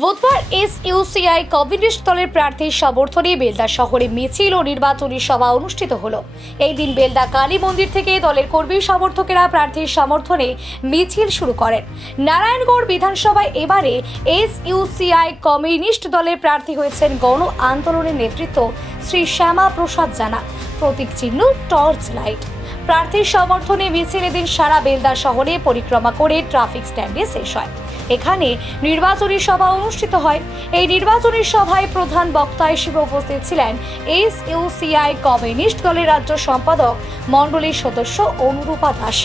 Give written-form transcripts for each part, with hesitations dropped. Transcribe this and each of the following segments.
বুধবার এসইউসিআই কমিউনিস্ট দলের প্রার্থীর সমর্থনে বেলদা শহরে মিছিল ও নির্বাচনী সভা অনুষ্ঠিত হলো। এই দিন বেলদা কালী মন্দির থেকে দলের কর্মী সমর্থকেরা প্রার্থীর সমর্থনে মিছিল শুরু করেন। নারায়ণগড় বিধানসভায় এবারে এসইউসিআই কমিউনিস্ট দলের প্রার্থী হয়েছেন গণ আন্দোলনের নেতৃত্ব শ্রী শ্যামা প্রসাদ জানা। প্রতীক চিহ্ন টর্চ লাইট। প্রার্থীর সমর্থনে মিছিল এদিন সারা বেলদা শহরে পরিক্রমা করে ট্রাফিক স্ট্যান্ডে শেষ হয়। এখানে নির্বাচনী সভা অনুষ্ঠিত হয়। এই নির্বাচনী সভায় প্রধান বক্তা হিসেবে উপস্থিত ছিলেন এসইউসিআই কমিউনিস্ট দলের রাজ্য সম্পাদক মণ্ডলীর সদস্য অনুরূপা দাস।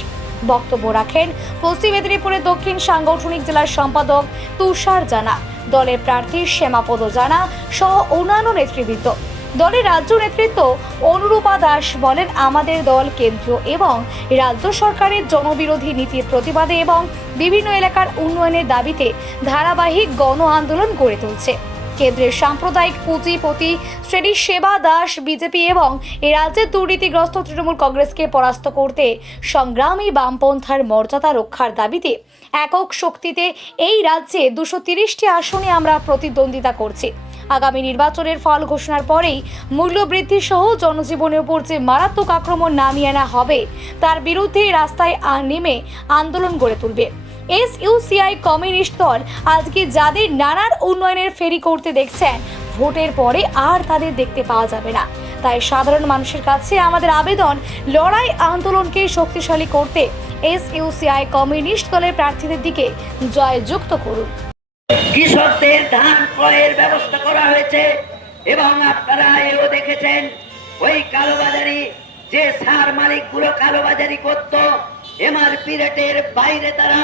বক্তব্য রাখেন পশ্চিম মেদিনীপুরের দক্ষিণ সাংগঠনিক জেলার সম্পাদক তুষার জানা, দলের প্রার্থী শ্যামাপদ জানা সহ অন্যান্য নেতৃবৃন্দ। দলের রাজ্য নেতৃত্ব অনুরূপা দাস বলেন, আমাদের দল কেন্দ্রীয় এবং রাজ্য সরকারের জনবিরোধী নীতির প্রতিবাদে এবং বিভিন্ন এলাকার উন্নয়নের দাবিতে ধারাবাহিক গণ আন্দোলন গড়ে তুলছে। কেন্দ্রের সাম্প্রদায়িক পুঁজিপতি শ্রেণী সেবা দাস বিজেপি এবং এই রাজ্যের দুর্নীতিগ্রস্ত তৃণমূল কংগ্রেসকে পরাস্ত করতে সংগ্রামী বামপন্থার মর্যাদা রক্ষার দাবিতে একক শক্তিতে এই রাজ্যে 230টি আসনে আমরা প্রতিদ্বন্দ্বিতা করছি। আগামী নির্বাচনের ফল ঘোষণার পরেই মূল্যবৃদ্ধি সহ জনজীবনের উপর যে মারাত্মক আক্রমণ নামিয়ে আনা হবে তার বিরুদ্ধে রাস্তায় নেমে আন্দোলন গড়ে তুলবে। এসইউসিআই কমিউনিস্ট দল আজকে যাদের নানান উন্নয়নের ফেরি করতে দেখছেন, ভোটের পরে আর তাদের দেখতে পাওয়া যাবে না। তাই সাধারণ মানুষের কাছে আমাদের আবেদন, লড়াই আন্দোলনকে শক্তিশালী করতে এসইউসিআই কমিউনিস্ট দলের প্রার্থীদের দিকে জয়যুক্ত করুন। কৃষকদের ধান ক্রয়ের ব্যবস্থা করা হয়েছে এবং আপনারা এও দেখেছেন ওই কালোবাজারি যে সার মালিকগুলো কালোবাজারি করত, এমআরপি রেটের বাইরে তারা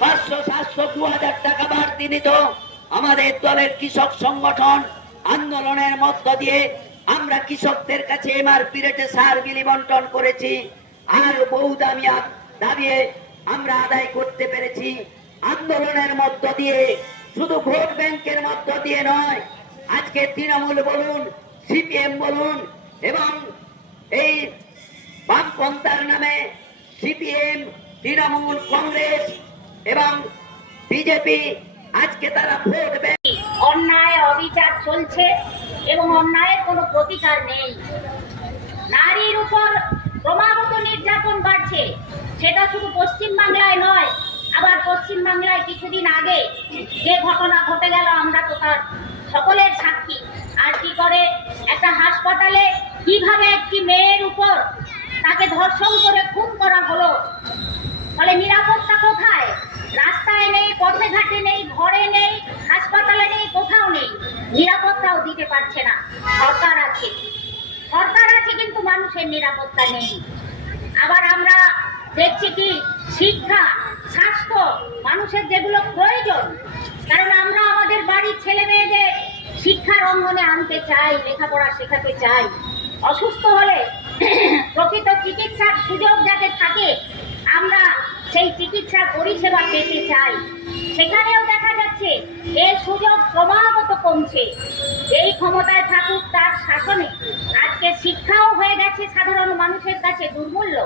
500, 700, 2000 টাকা বাড়তি নিত। আমাদের দলের কৃষক সংগঠন আন্দোলনের মধ্য দিয়ে আমরা কৃষকদের কাছে এমআরপি রেটে সার বিলি বন্টন করেছি আর বহু দাবি আমরা আদায় করতে পেরেছি। আন্দোলনের মধ্য দিয়ে, শুধু ভোট ব্যাংকের মধ্য দিয়ে নয়, আজকে তৃণমূল বলুন, সিপিএম বলুন এবং এই বামপন্থার নামে সিপিএম, তৃণমূল কংগ্রেস এবং বিজেপি আজকে তারা ভোট ব্যাংক অন্যায় অবিচার চলছে এবং অন্যায়ের কোনো প্রতিকার নেই। নারীর উপর ক্রমাগত নির্যাতন বাড়ছে, সেটা শুধু পশ্চিমবাংলায় নয়, আবার পশ্চিমবাংলায় কিছুদিন আগে যে ঘটনা ঘটে গেল আমরা তো তার সকলের সাক্ষী। আর কি করে একটা হাসপাতালে কিভাবে একটি মেয়ের উপর তাকে ধর্ষণ করে খুন করা হলো, ফলে নিরাপত্তা কোথায়? রাস্তায় নেই, পথে ঘাটে নেই, ঘরে নেই, হাসপাতালে নেই, কোথাও নেই, নিরাপত্তাও দিতে পারছে না। সরকার আছে কিন্তু মানুষের নিরাপত্তা নেই। আবার আমরা দেখছি কি শিক্ষা, স্বাস্থ্য, মানুষের যেগুলো প্রয়োজন, কারণ আমরা আমাদের বাড়ির ছেলে মেয়েদের শিক্ষার অঙ্গনে আনতে চাই, লেখাপড়া শেখাতে চাই। অসুস্থ হলে প্রকৃত চিকিৎসার সুযোগ যাতে থাকে, আমরা সেই চিকিৎসার পরিষেবা পেতে চাই। সেখানেও দেখা যাচ্ছে এই সুযোগ ক্রমাগত কমছে। এই ক্ষমতায় থাকুক তার শাসনে আজকে শিক্ষাও হয়ে গেছে সাধারণ মানুষের কাছে দুর্মূল্য।